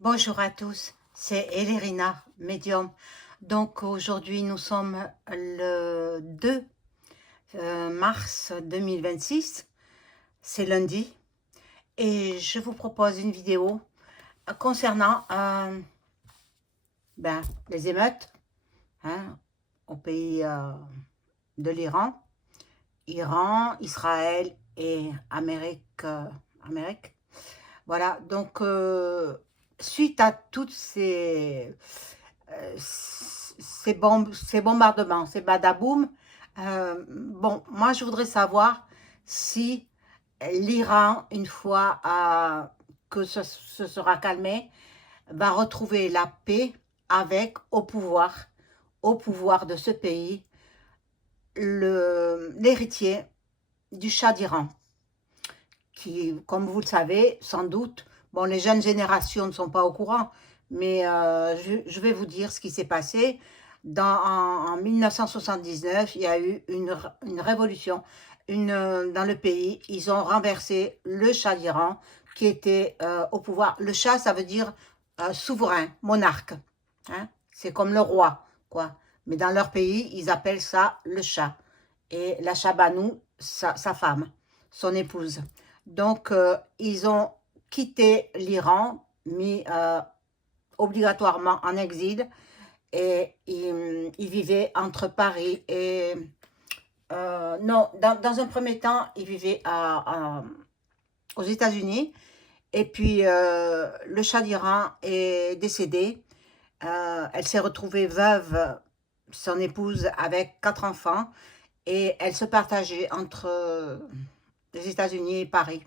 Bonjour à tous, c'est Elérina, médium. Donc aujourd'hui nous sommes le 2 mars 2026, c'est lundi, et je vous propose une vidéo concernant les émeutes hein, au pays de l'Iran, Israël et Amérique. Voilà, donc suite à toutes ces bombardements, ces badaboum, bon, moi je voudrais savoir si l'Iran, une fois que ce se sera calmé, va retrouver la paix avec au pouvoir de ce pays, l'héritier du Shah d'Iran, qui, comme vous le savez, sans doute, bon, les jeunes générations ne sont pas au courant, mais je vais vous dire ce qui s'est passé. En 1979, il y a eu une révolution dans le pays. Ils ont renversé le Shah d'Iran qui était au pouvoir. Le Shah, ça veut dire souverain, monarque. Hein? C'est comme le roi, quoi. Mais dans leur pays, ils appellent ça le Shah. Et la Shabanou, sa femme, son épouse. Donc, ils ont quitté l'Iran, mis obligatoirement en exil, et ils vivaient entre Paris et... non, dans un premier temps, ils vivaient aux États-Unis, et puis le Shah d'Iran est décédé. Elle s'est retrouvée veuve, son épouse, avec 4 enfants, et elle se partageait entre les États-Unis et Paris.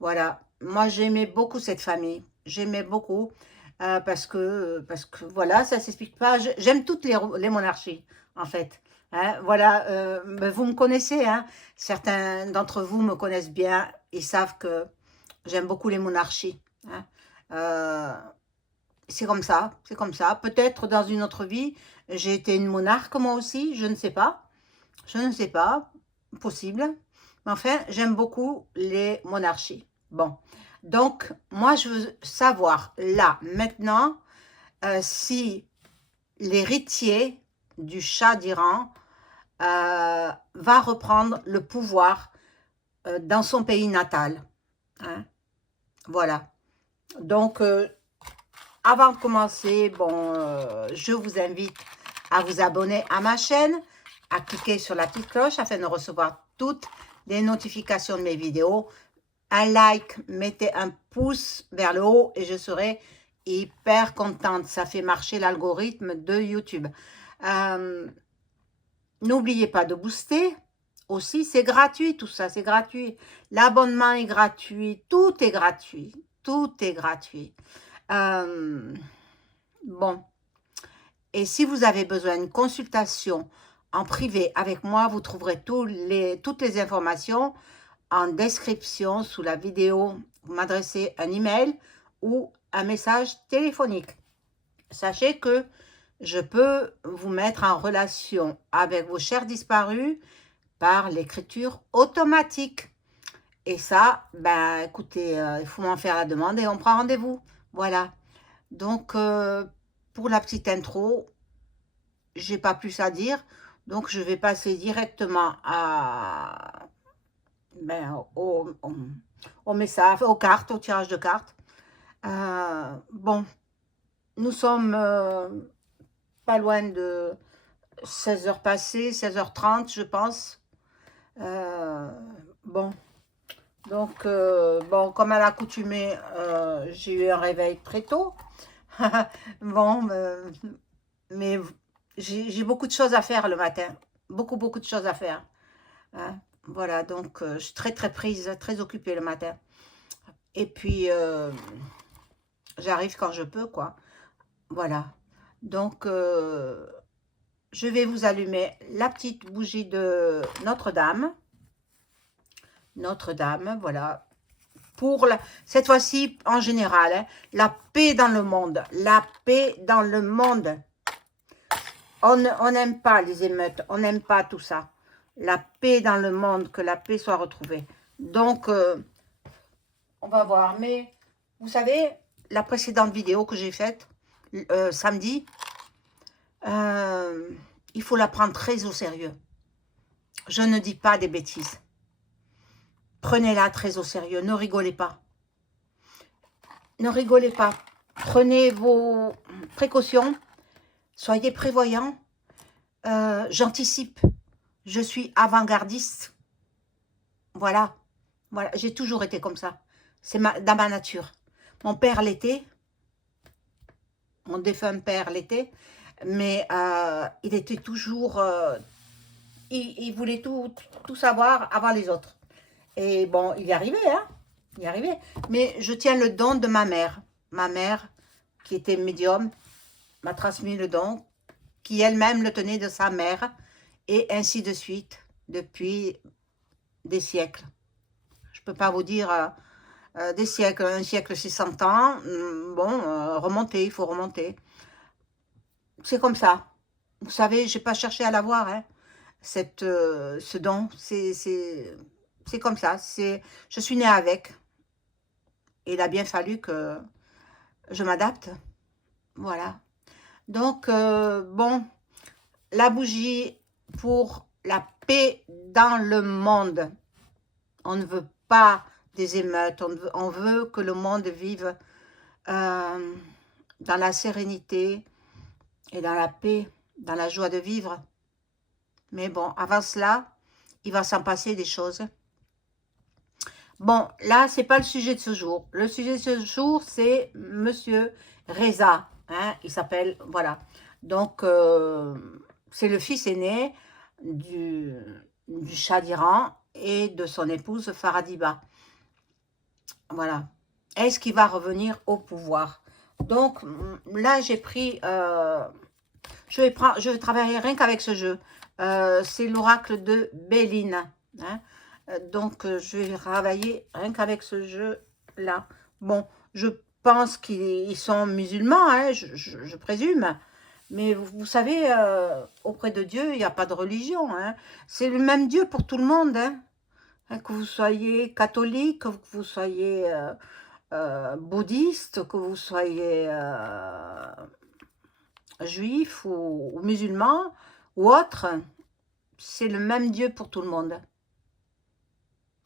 Voilà, moi j'aimais beaucoup cette famille, j'aimais beaucoup parce que voilà, ça s'explique pas. J'aime toutes les monarchies en fait. Hein, voilà, ben, vous me connaissez, hein, certains d'entre vous me connaissent bien, ils savent que j'aime beaucoup les monarchies. Hein. Euh, c'est comme ça, c'est comme ça. Peut-être dans une autre vie, j'ai été une monarque moi aussi, je ne sais pas, possible. Mais enfin, j'aime beaucoup les monarchies. Bon, donc moi je veux savoir là, maintenant, si l'héritier du Shah d'Iran va reprendre le pouvoir dans son pays natal. Hein. Voilà. Donc, avant de commencer, bon, je vous invite à vous abonner à ma chaîne, à cliquer sur la petite cloche afin de recevoir toutes les notifications de mes vidéos. Un like, mettez un pouce vers le haut et je serai hyper contente. Ça fait marcher l'algorithme de YouTube. N'oubliez pas de booster. Aussi, c'est gratuit, tout ça, c'est gratuit. L'abonnement est gratuit, tout est gratuit. Tout est gratuit. Bon. Et si vous avez besoin d'une consultation en privé avec moi, vous trouverez toutes les informations en description sous la vidéo. Vous m'adressez un email ou un message téléphonique. Sachez que je peux vous mettre en relation avec vos chers disparus par l'écriture automatique. Et ça, ben écoutez, il faut m'en faire la demande et on prend rendez-vous. Voilà. Donc, pour la petite intro, j'ai pas plus à dire. Donc, je vais passer directement au message, aux cartes, au tirage de cartes. Bon, nous sommes pas loin de 16 heures passées, 16h30, je pense. Bon, donc, bon, comme à l'accoutumée, j'ai eu un réveil très tôt. Bon, mais j'ai beaucoup de choses à faire le matin. Beaucoup de choses à faire. Hein. Voilà, donc je suis très prise, très occupée le matin. Et puis, j'arrive quand je peux, quoi. Voilà. Donc, je vais vous allumer la petite bougie de Notre-Dame. Notre-Dame, voilà. Pour cette fois-ci, en général, hein, la paix dans le monde. La paix dans le monde. On n'aime pas les émeutes, on n'aime pas tout ça. La paix dans le monde, que la paix soit retrouvée. Donc, on va voir. Mais, vous savez, la précédente vidéo que j'ai faite, samedi, il faut la prendre très au sérieux. Je ne dis pas des bêtises. Prenez-la très au sérieux, ne rigolez pas. Ne rigolez pas. Prenez vos précautions, soyez prévoyants. J'anticipe, je suis avant-gardiste. Voilà, voilà, j'ai toujours été comme ça. C'est dans ma nature. Mon père l'était, mon défunt père l'était, mais il était toujours... il voulait tout savoir avant les autres. Et bon, il y arrivait, hein, il y arrivait. Mais je tiens le don de ma mère. Ma mère, qui était médium, m'a transmis le don, qui elle-même le tenait de sa mère, et ainsi de suite, depuis des siècles. Je ne peux pas vous dire des siècles, un siècle c'est 100 ans, bon, remonter, il faut remonter. C'est comme ça. Vous savez, je n'ai pas cherché à l'avoir, hein, ce don, c'est comme ça, je suis née avec. Il a bien fallu que je m'adapte, voilà. Donc, bon, la bougie pour la paix dans le monde. On ne veut pas des émeutes, on veut que le monde vive dans la sérénité et dans la paix, dans la joie de vivre. Mais bon, avant cela, il va s'en passer des choses. Bon, là, c'est pas le sujet de ce jour. Le sujet de ce jour, c'est Monsieur Reza. Hein, il s'appelle, voilà. Donc, c'est le fils aîné du Shah d'Iran et de son épouse Faradiba. Voilà. Est-ce qu'il va revenir au pouvoir? Donc, là, j'ai pris... je vais travailler rien qu'avec ce jeu. C'est l'oracle de Béline. Hein. Donc, je vais travailler rien qu'avec ce jeu-là. Bon, je pense qu'ils sont musulmans, hein, je présume. Mais vous savez, auprès de Dieu, il n'y a pas de religion. Hein. C'est le même Dieu pour tout le monde. Hein. Que vous soyez catholique, que vous soyez bouddhiste, que vous soyez juif ou musulman ou autre, c'est le même Dieu pour tout le monde.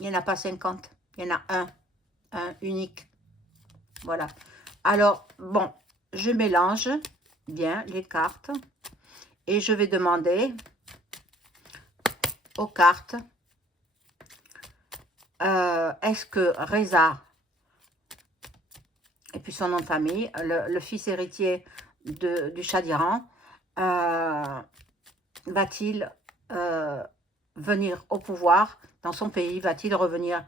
Il n'y en a pas 50, il y en a un unique. Voilà. Alors, bon, je mélange bien les cartes et je vais demander aux cartes, est-ce que Reza, et puis son nom de famille, le fils héritier du Shah d'Iran, va-t-il venir au pouvoir dans son pays? Va-t-il revenir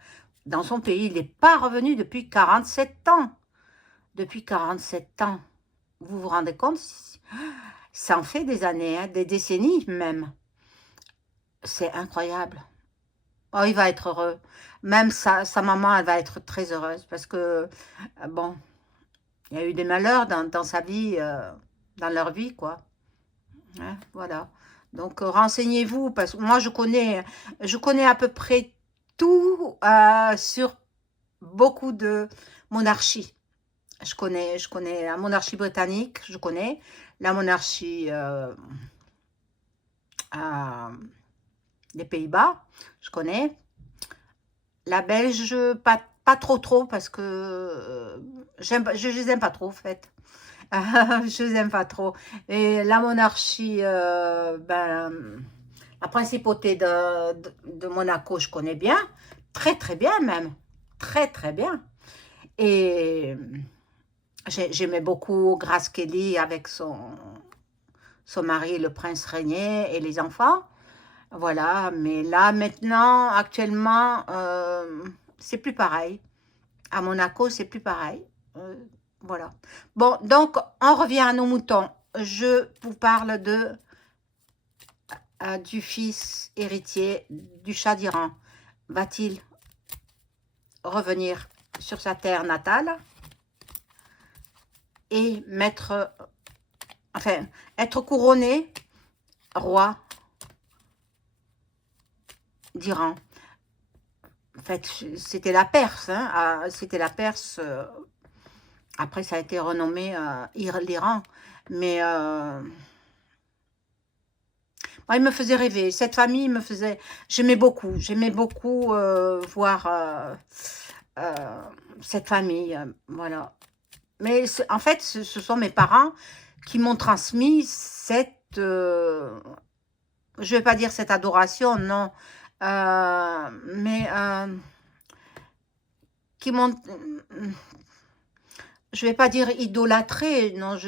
dans son pays? Il n'est pas revenu depuis 47 ans. Depuis 47 ans. Vous vous rendez compte? Ça en fait des années, hein, des décennies même. C'est incroyable. Oh, il va être heureux. Même sa maman, elle va être très heureuse parce que, bon, il y a eu des malheurs dans sa vie, dans leur vie, quoi. Hein, voilà. Donc, renseignez-vous, parce que moi, je connais à peu près tout sur beaucoup de monarchies. Je connais la monarchie britannique, je connais la monarchie des Pays-Bas, je connais. La Belge, pas trop, parce que je les aime pas trop, en fait. Je les aime pas trop. Et la monarchie, ben, la principauté de Monaco, je connais bien. Très, très bien même. Très, très bien. Et j'aimais beaucoup Grace Kelly avec son mari, le prince régné, et les enfants. Voilà, mais là, maintenant, actuellement, c'est plus pareil. À Monaco, c'est plus pareil. Voilà. Bon, donc, on revient à nos moutons. Je vous parle du fils héritier du Shah d'Iran. Va-t-il revenir sur sa terre natale et être couronné roi d'Iran? En fait, c'était la Perse, hein, c'était la Perse Après, ça a été renommé l'Iran. Mais moi, il me faisait rêver. Cette famille me faisait... J'aimais beaucoup voir euh, cette famille. Voilà. Mais en fait, ce sont mes parents qui m'ont transmis cette... je vais pas dire cette adoration, non. Mais qui m'ont... Je vais pas dire idolâtré, non,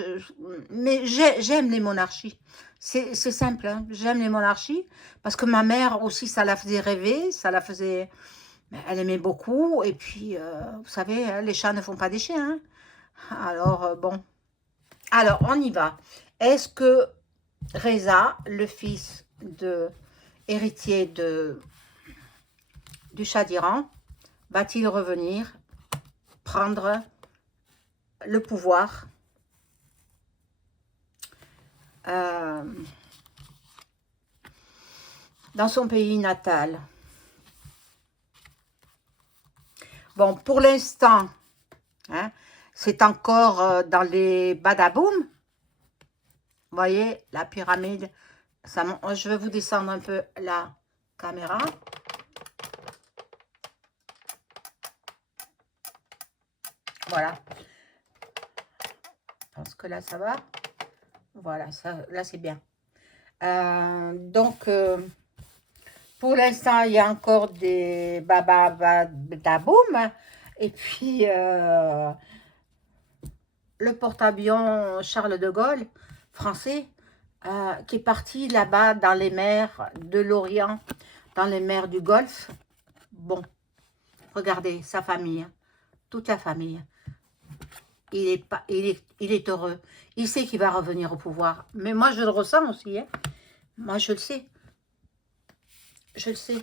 mais j'aime les monarchies. C'est simple, hein. J'aime les monarchies parce que ma mère aussi, ça la faisait rêver, ça la faisait... Elle aimait beaucoup, et puis, vous savez, hein, les chats ne font pas des chiens, hein. Alors, bon. Alors, on y va. Est-ce que Reza, le fils héritier du Shah d'Iran, va-t-il revenir prendre le pouvoir dans son pays natal? Bon, pour l'instant, hein, c'est encore dans les badaboum. Vous voyez, la pyramide. Je vais vous descendre un peu la caméra. Voilà. Je pense que là, ça va. Voilà, ça, là, c'est bien. Donc, pour l'instant, il y a encore des babadaboum. Et puis, le porte-avions Charles de Gaulle, français, qui est parti là-bas dans les mers de l'Orient, dans les mers du Golfe. Bon, regardez, sa famille, toute la famille. Il est heureux. Il sait qu'il va revenir au pouvoir. Mais moi, je le ressens aussi. Hein. Moi, je le sais. Je le sais.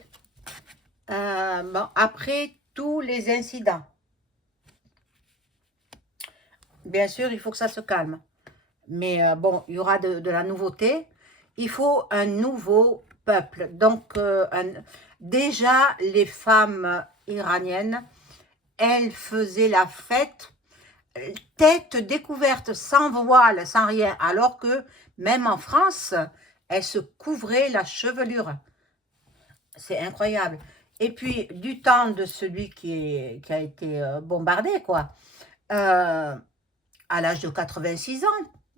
Bon, après tous les incidents, bien sûr, il faut que ça se calme. Mais bon, il y aura de la nouveauté. Il faut un nouveau peuple. Donc, déjà, les femmes iraniennes, elles faisaient la fête, tête découverte, sans voile, sans rien. Alors que, même en France, elles se couvraient la chevelure. C'est incroyable. Et puis, du temps de celui qui a été bombardé, quoi, à l'âge de 86 ans,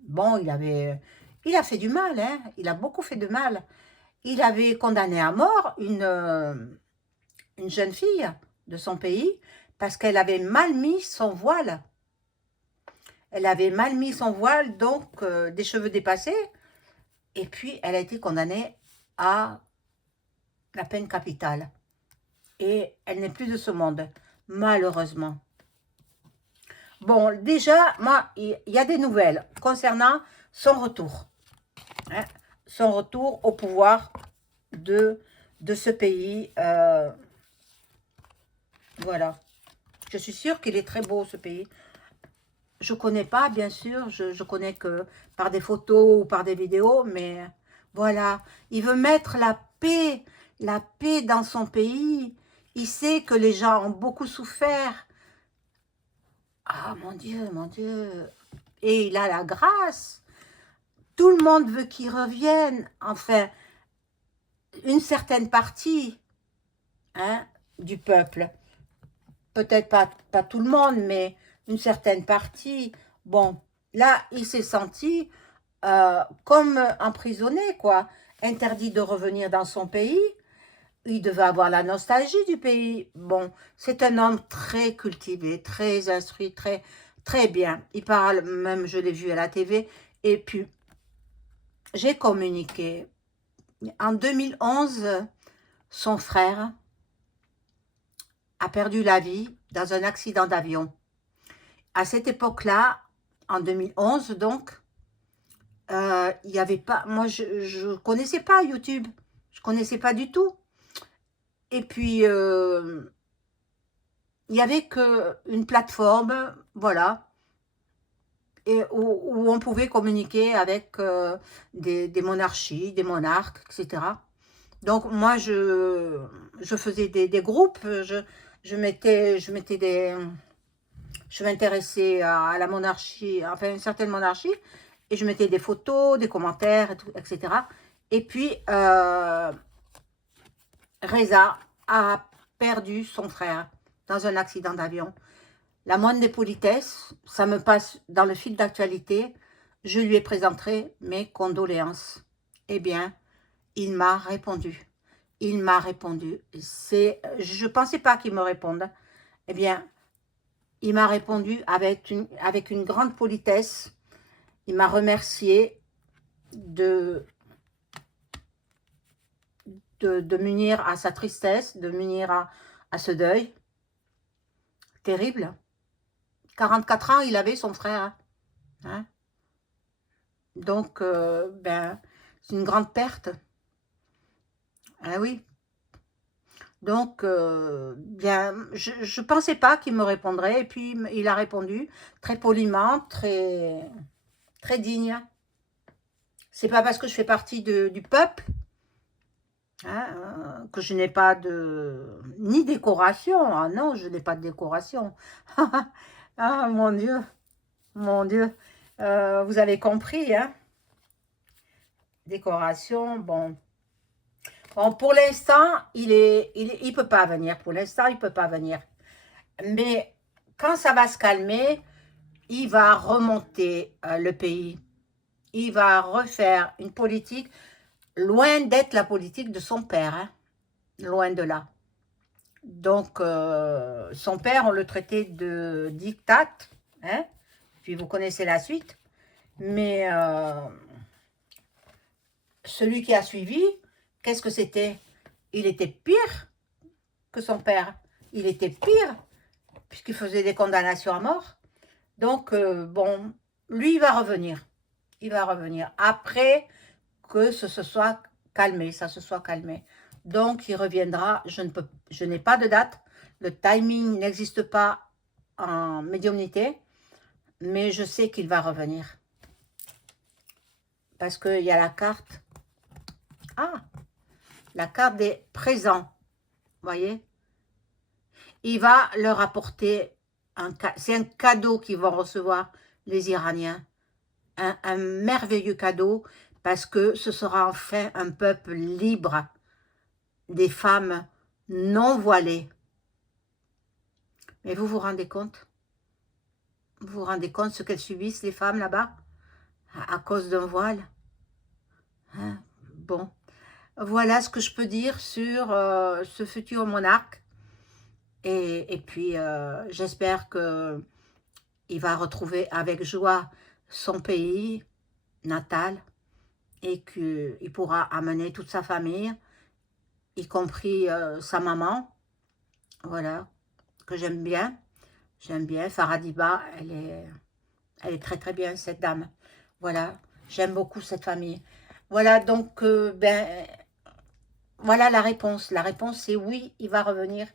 bon, il a fait du mal, hein, il a beaucoup fait de mal. Il avait condamné à mort une jeune fille de son pays parce qu'elle avait mal mis son voile. Elle avait mal mis son voile, donc des cheveux dépassés. Et puis, elle a été condamnée à la peine capitale. Et elle n'est plus de ce monde, malheureusement. Bon, déjà, moi, il y a des nouvelles concernant son retour. Hein, son retour au pouvoir de ce pays. Voilà. Je suis sûre qu'il est très beau, ce pays. Je ne connais pas, bien sûr. Je connais que par des photos ou par des vidéos. Mais voilà. Il veut mettre la paix dans son pays. Il sait que les gens ont beaucoup souffert. Ah, mon Dieu, mon Dieu. Et il a la grâce. Tout le monde veut qu'il revienne. Enfin, une certaine partie, hein, du peuple. Peut-être pas tout le monde, mais une certaine partie. Bon, là, il s'est senti comme emprisonné, quoi. Interdit de revenir dans son pays. Il devait avoir la nostalgie du pays. Bon, c'est un homme très cultivé, très instruit, très bien. Il parle, même je l'ai vu à la TV. Et puis, j'ai communiqué. En 2011, son frère a perdu la vie dans un accident d'avion. À cette époque-là, en 2011 donc, il n'y avait pas... Moi, je ne connaissais pas YouTube. Je ne connaissais pas du tout. Et puis, il n'y avait qu'une plateforme, voilà, et où on pouvait communiquer avec des monarchies, des monarques, etc. Donc, moi, je faisais des groupes, je mettais je m'intéressais à la monarchie, enfin une certaine monarchie, et je mettais des photos, des commentaires, et tout, etc. Et puis, Reza a perdu son frère dans un accident d'avion. La moindre des politesses, ça me passe dans le fil d'actualité, je lui ai présenté mes condoléances. Eh bien, il m'a répondu. Il m'a répondu. Je ne pensais pas qu'il me réponde. Eh bien, il m'a répondu avec une grande politesse. Il m'a remercié de m'unir à sa tristesse, de m'unir à ce deuil. Terrible. 44 ans, il avait son frère. Hein. Donc, ben, c'est une grande perte. Ah oui. Donc, bien, je ne pensais pas qu'il me répondrait. Et puis, il a répondu très poliment, très digne. C'est pas parce que je fais partie du peuple hein, que je n'ai pas ni décoration. Ah non, je n'ai pas de décoration. Ah mon Dieu, mon Dieu. Vous avez compris, hein? Décoration, bon. Bon, pour l'instant, il peut pas venir. Pour l'instant, il peut pas venir. Mais quand ça va se calmer, il va remonter le pays. Il va refaire une politique loin d'être la politique de son père. Hein, loin de là. Donc, son père, on le traitait de diktat. Hein, puis vous connaissez la suite. Mais celui qui a suivi, qu'est-ce que c'était? Il était pire que son père. Il était pire, puisqu'il faisait des condamnations à mort. Donc, bon, lui, il va revenir. Il va revenir. Après que ce se soit calmé, ça se soit calmé. Donc, il reviendra. Je n'ai pas de date. Le timing n'existe pas en médiumnité. Mais je sais qu'il va revenir. Parce qu'il y a la carte. Ah, la carte des présents. Voyez, il va leur apporter c'est un cadeau qu'ils vont recevoir les Iraniens, un merveilleux cadeau parce que ce sera enfin un peuple libre, des femmes non voilées. Mais vous vous rendez compte? Vous vous rendez compte ce qu'elles subissent les femmes là-bas à cause d'un voile? Hein? Bon, voilà ce que je peux dire sur ce futur monarque. Et puis, j'espère qu'il va retrouver avec joie son pays natal et qu'il pourra amener toute sa famille, y compris sa maman, voilà, que j'aime bien. J'aime bien. Faradiba, elle est très très bien, cette dame. Voilà, j'aime beaucoup cette famille. Voilà, donc, ben, voilà la réponse. La réponse, c'est oui, il va revenir.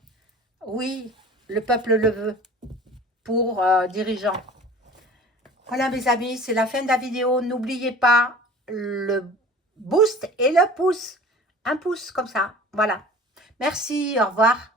Oui, le peuple le veut pour dirigeant. Voilà mes amis, c'est la fin de la vidéo. N'oubliez pas le boost et le pouce. Un pouce comme ça, voilà. Merci, au revoir.